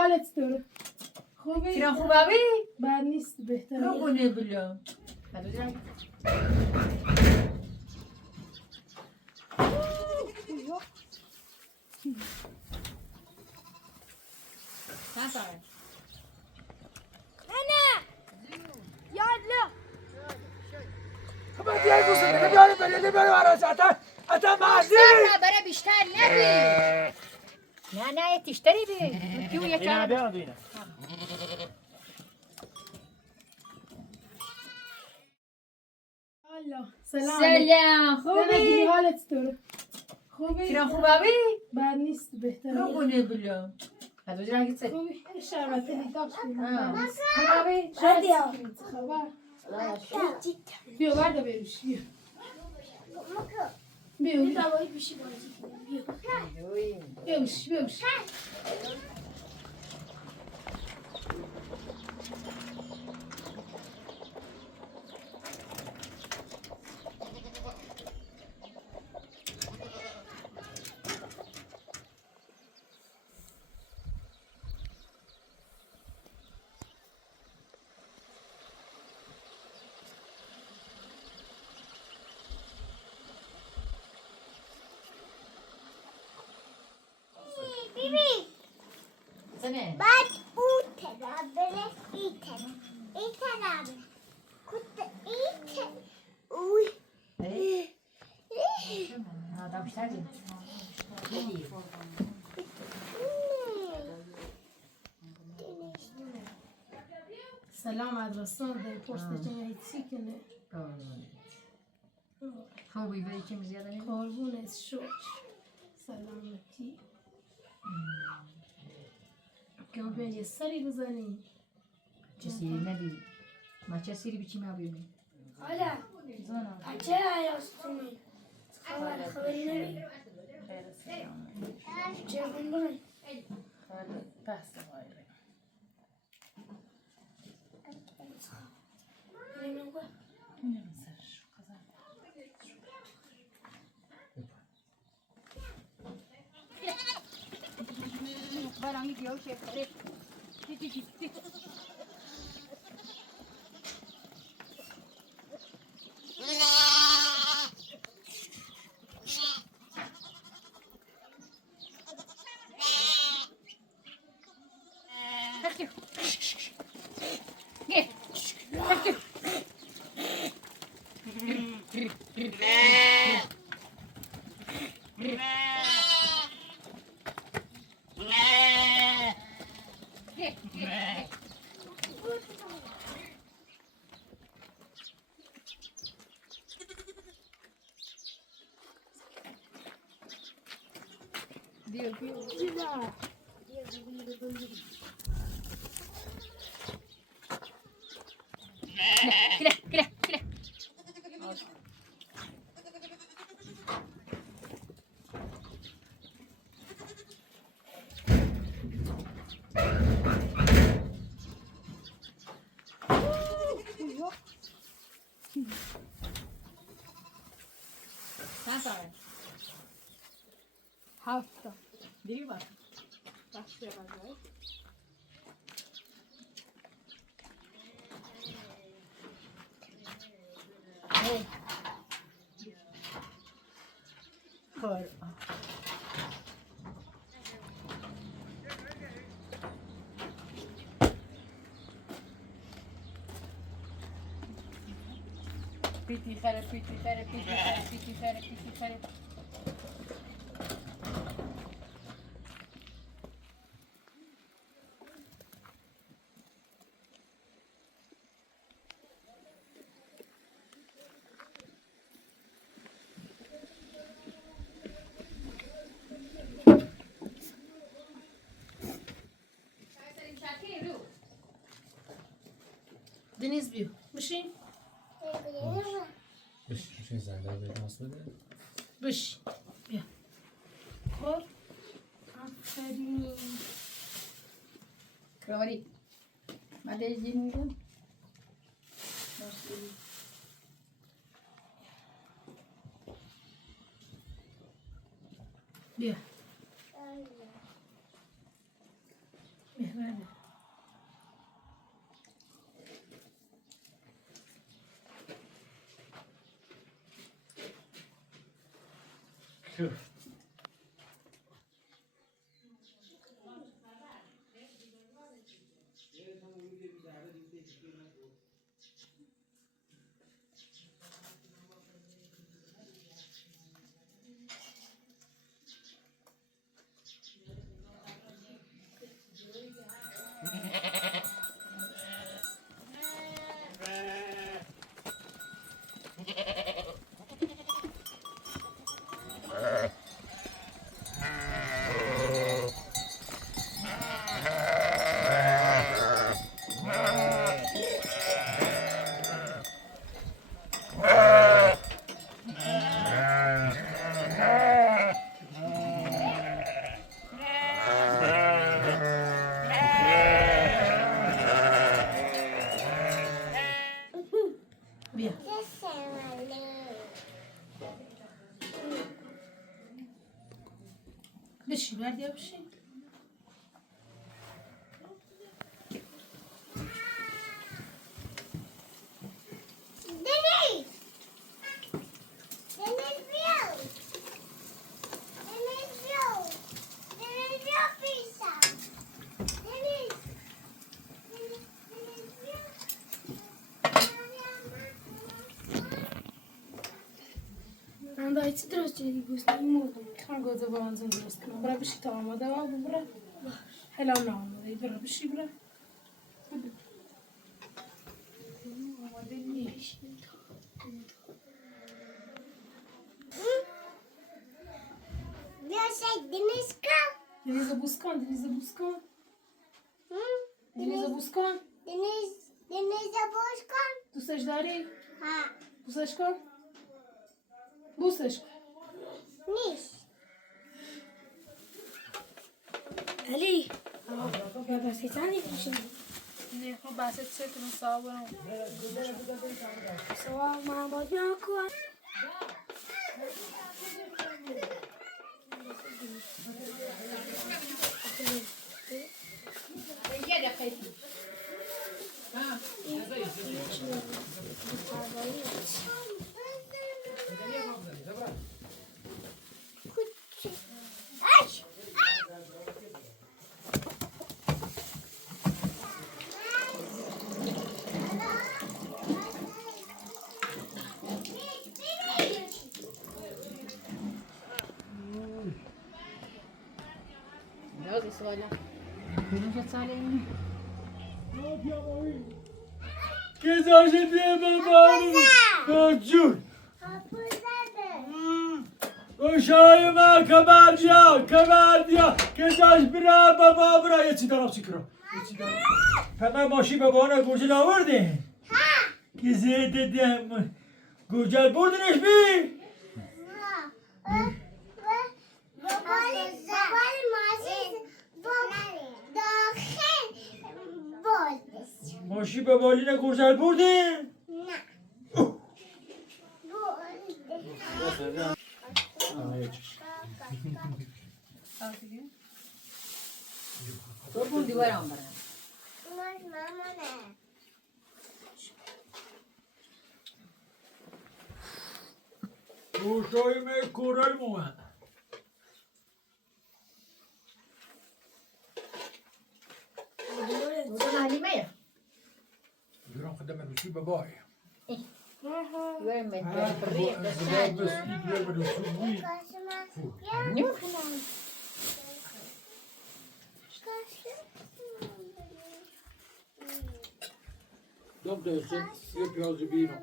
حالت چطوره؟ خوبی؟ کیران خوبه بد نیست بهتره. قربونه بلا. هدو جان. چند خب دیگه گوشه نمیاره بلیده بره براش اتا مردی برای بیشتر نبی. نه یه تیشتری بی. کیو یک اینا بیان دوینا. سلام خوبی؟ حالت چطوره؟ خوبی؟ کیران خوبه بد نیست بهتره. قربونه بلا. هدو جان گیت. خوبی؟ شربت لیتاش خوبه Bardiya. بیا برده بروش بیا. بیا بیوش. زمین. بعد اون طرف بره این طرف کت این اوی آدم بیشتر بی. سلام ادرسان در پست جنگیتی کنه. خوبی بایی که زیاده نمی. قربونت شکر. سلامتی. که ما بیان یه سری بزنیم. چه سیری نبی. ما چه سیری بیچی ما بیمی. حالا چه عیاستونی خبری نمی چه بندونی بحث غایره. برای دیو شکری. Kira. چند ساله؟ 7 دیگه با. بخشی غذایی. خور. پیتی خره. دنیز بیو بشین بشین زنده به ناس بده بشین بیا خور آفرین کاری. من دیگه میگم. بیا بله. بیا بشی بردیا بشی Denise! Denise, view! Denise, view! Denise, view, pizza! Denise! Denise, view! من دایتی درست جدی گوست نمودم کم گوزه با منزون درست کنم برا بشی تا آماده و برا حالا ناماده برا بشی برا آماده نیست بیا شک دنیز کن دنیزه بوس کن دنیزه بوس کن دنیزه بوس کن دنیز بوش کن دوستش داری؟ ها بوسش کن بوسش کن نیست علی یا دستی تانی باشیم نه خب بحثت چه کنم سوا برم سوا من باید بیان کن Nozi svoja. Nože calim. که زاشه دیه بابا جون گوشای ما کبردیا که زاش برا بابا برا یه چی دارم چی کرم فقط ماشی بابا گوجل آورده که زیده دیم گوجل بردنش بی ماشی به بالین گوجل برده؟ نه تو bundi varam bara. گوشای من کورل مومن Bukan halima ya? بیرون خدمت بسی بابای Gue main perih dah saja. Nyuk. دم داشتن یه پیازی بیرون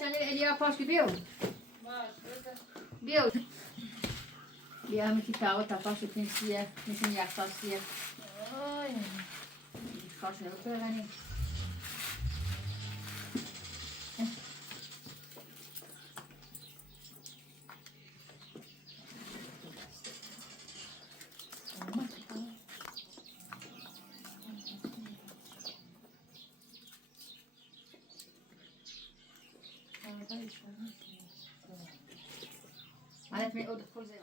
Tanya Elia pas ke biu. Biu. Dia mesti tahu tak pas ke sia, mesti ya pas sia. Ay. Pas ne betul kan ni. نت من اود فوزه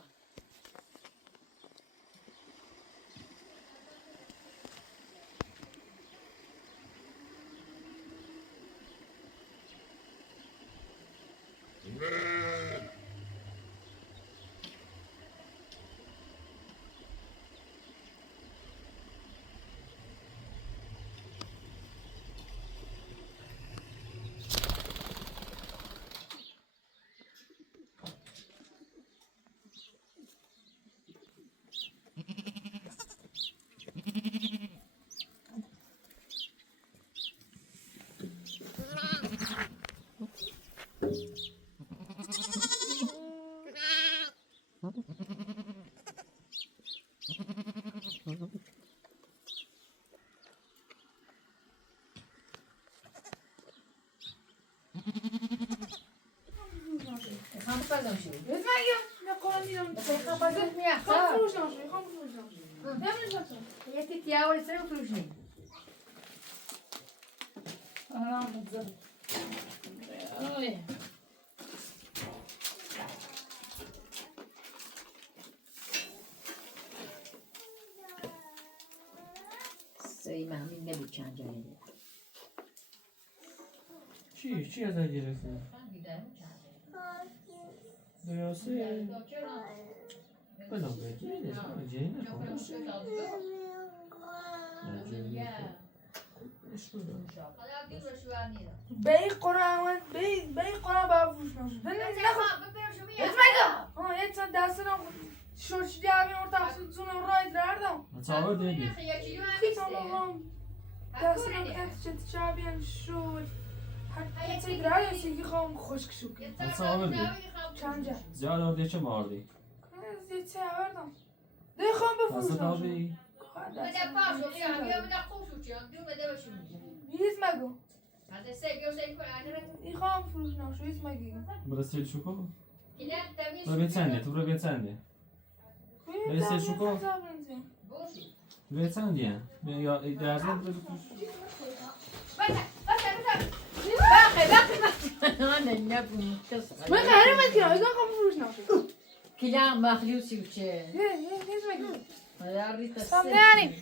خام پرداش شد نمیگم نه قرآن دیدم خام پرداش میاد خام فروش نشد خام فروش نشد نمیش نشد یه تی تیاوری سر فروش نی آرام بذار اوه سری مهمی نبود چند جایی چی ازت گرفته؟ دیاسه بلا بگی جایی نکن بی قرآن بی قرآن با فروش نشد نمیگم یه چند دست نم شورش جابی orta zona right derdim. Çağır dedi. Tamam. دست نم اخشت جابی شور هر چی درای چیزی خواهم خشک شد. Çağır dedi. چند جا؟ زیاد orada چه ماردی؟ زیاد چه آوردم. دی خواهم بفروش Nasıl نشد. abi? Yüz مگو. این خواهم فروش نشد. yüz مگی. Burası Selçuklu mu? Buraya sen de, buraya sen de. Ben Selçuklu. Buraya sen de ya. Ben ya dersen burası. أنا النبي متصل من قهرم كده إذا خم فروش نشد. كلام مخلوسي وشي yüz مگی. يا ريت سام يعني.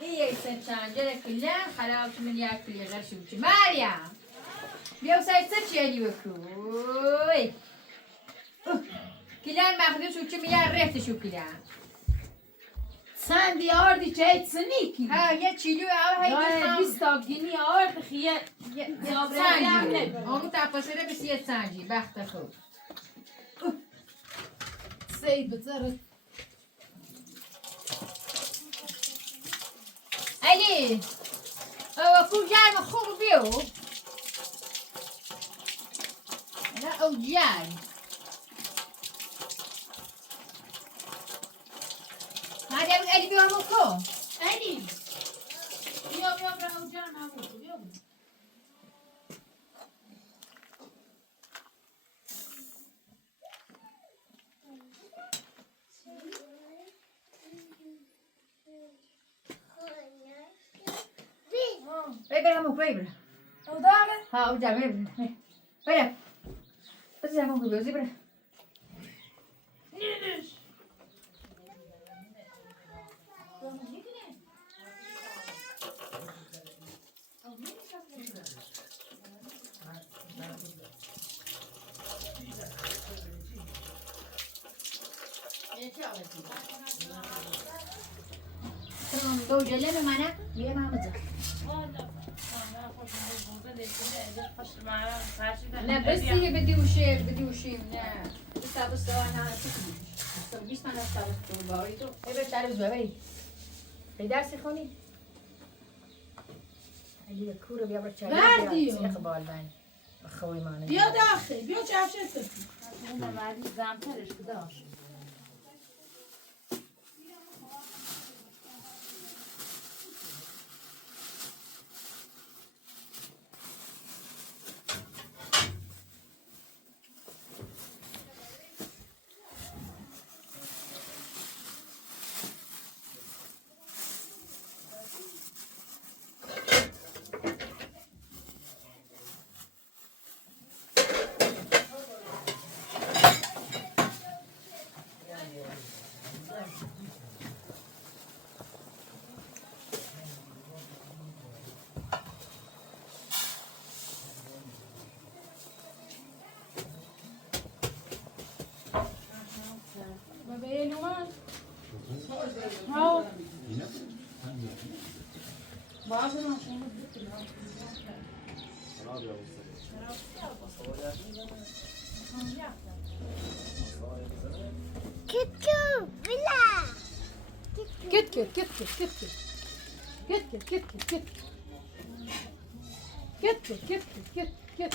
هي سنتان جل كلام خلاص من ياكل غير شو وشي مريم بيو سايتش يعني وكوي كلام مخلوس وشي ميا ريت شو كلام Sen diye ardı çeytsini ki. ها يا تشيلو او هي Ya biz takdini ardı khiye. سانجي هم تفسيره بس يا سانجي بخت خوب Sey bıtırı. علي هو كل جاي مخوب بيو لا او جاي هذا ابو علي بيو مخو Ali. Yok yok ben hocam ha bu biliyor musun? بيبر همو بيبر او داره. ها او جاي بيبر بيبر بس همو بيبر زبر تمام دو جلنا معنا يا ماما لا بس هي بدي وشي لا بس انا بس انا استبت باریدو ببر تعرف ببری به درس خونی علی کورو بیا برچه بردیو. اقبال من خوی مانه بیا داخل بیا چفشه سفید. اون بعدی زمترش بداش. ها Git git git git git git. Git git git git git. Git git git git git git.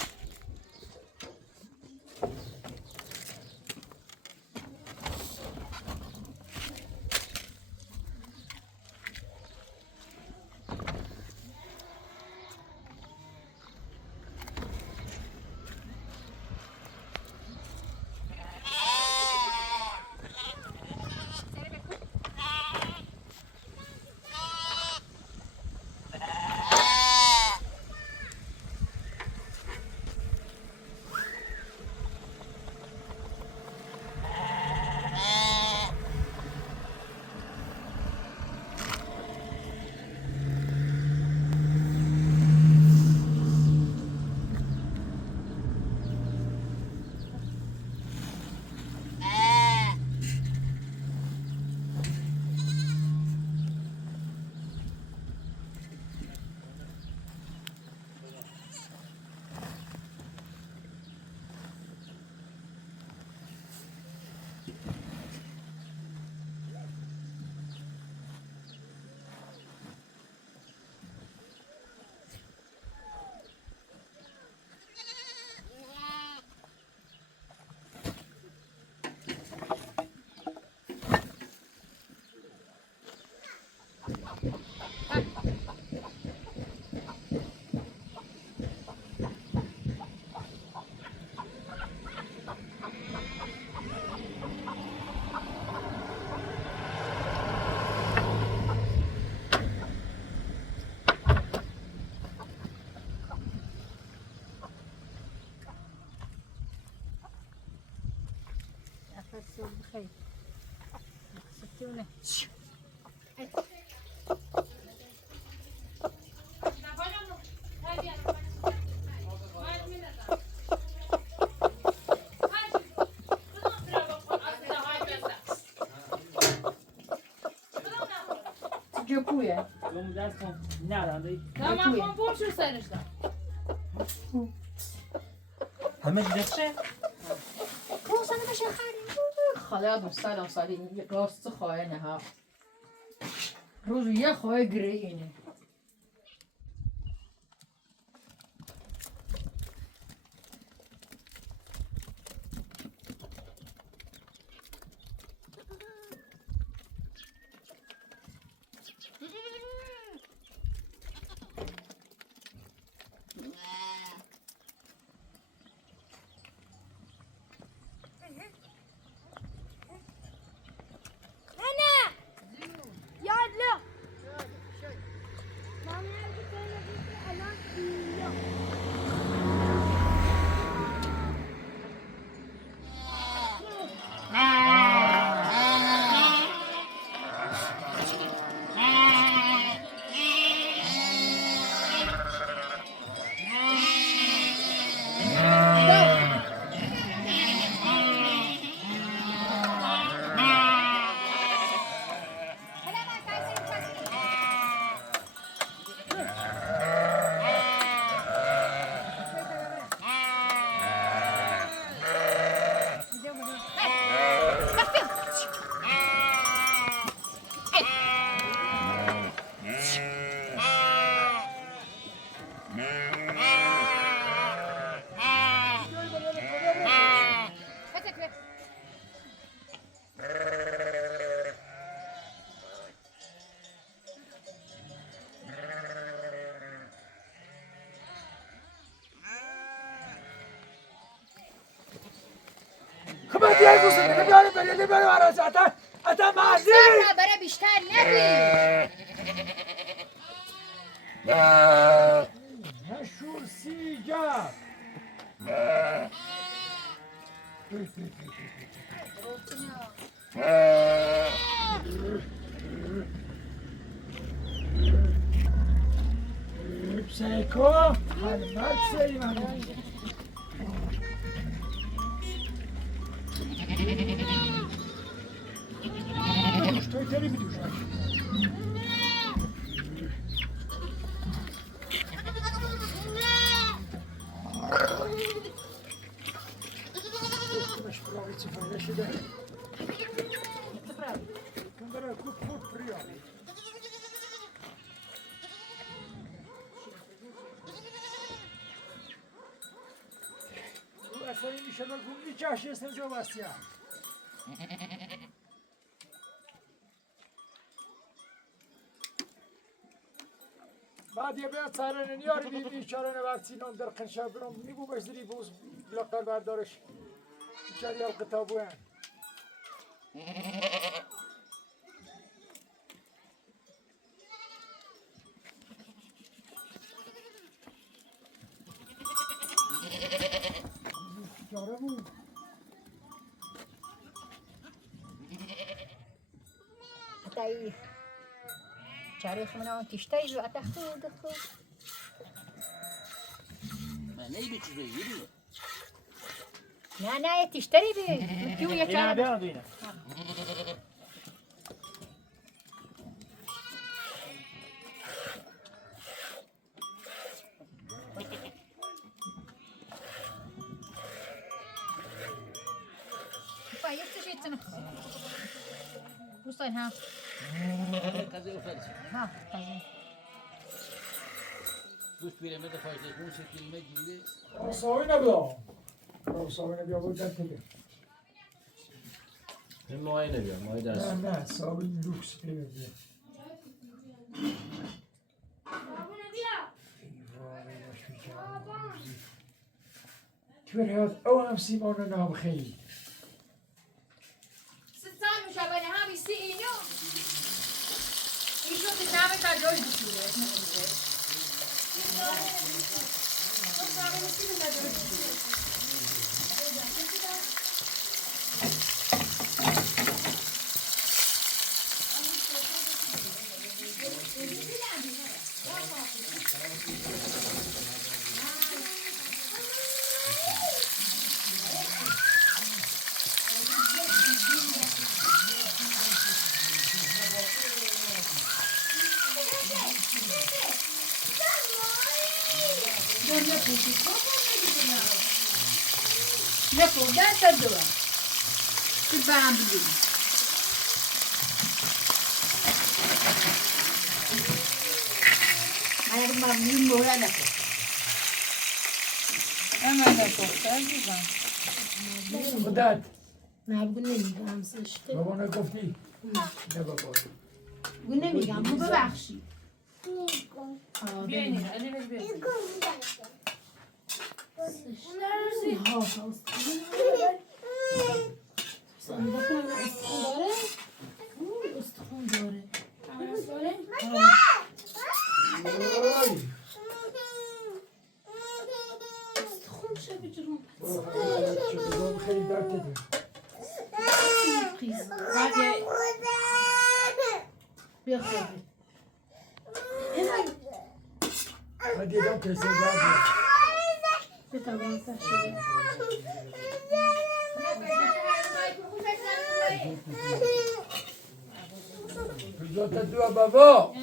بخير ستونه جوکویه اون دستم نرانده نه من خواهم برشو سرش دارم همه دیدشه روزانه بشه خاله دوستان سالی راست خواهی نه ها روز یه خواهی گره اینه خب دیگه گوشه بده برای آراز اتا مازی سر برای بیشتر نبی نشور سیگا سیکو حلمت سری من خیلی بدوش مش براوی چی فایده شده من برای خوب پریالی اصلا این میشه بگم نیچهش است اینجا واسیا بعد یه بیاد سرانه نیاری بیچاره نورسی نام در قنشا برام میگو بزدری بوز لقر بردارش بیچاره یال قطابوان بیچاره بود حتی تاریخ من آن تشتهی و أتخذ دخل. ما نيجي تزيدي. نه تشتری به کیو یه چهار وصل ها ها دوست بیرم بده فایده اون شکلی مگیده ساوی نبود ساوی نبیا بود در تیگه این ماهی نبیا ماهی درست نه ساوی لوکس بیرم توریاد او هم سیمان نام خیلی ستان مشابه هم بیستی اینو اینو که نام تا جوی بسیاره نکن دست دو چی برام بگیم من ممنون مورا نکن اما نکن دیدم خودت نه بگو نمیگم سشته بابا نگفتی نه بابا بگو نمیگم بگو ببخشی بیاین علی بیاین استخون داره استخون چه بجرون خیلی درد دیدم بیا خوبی من دیدم که سیگار بتوان سشده کجا تا دو بابا